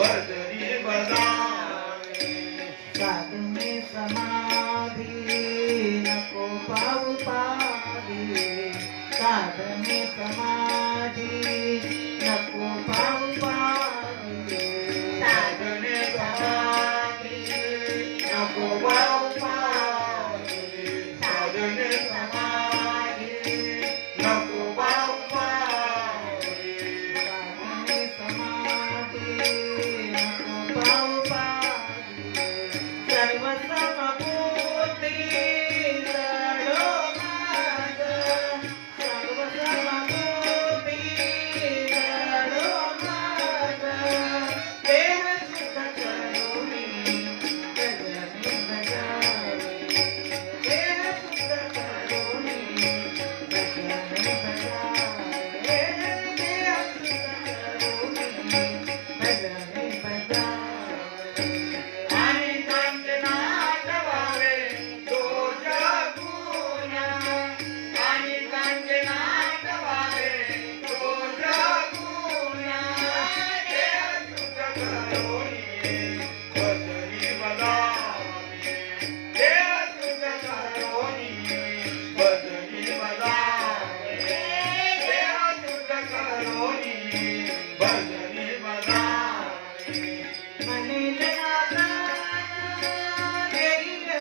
बदरी बनावे साधने समाधी नको पाऊ पावी साधने समाधी नको पाऊ Sir. What's?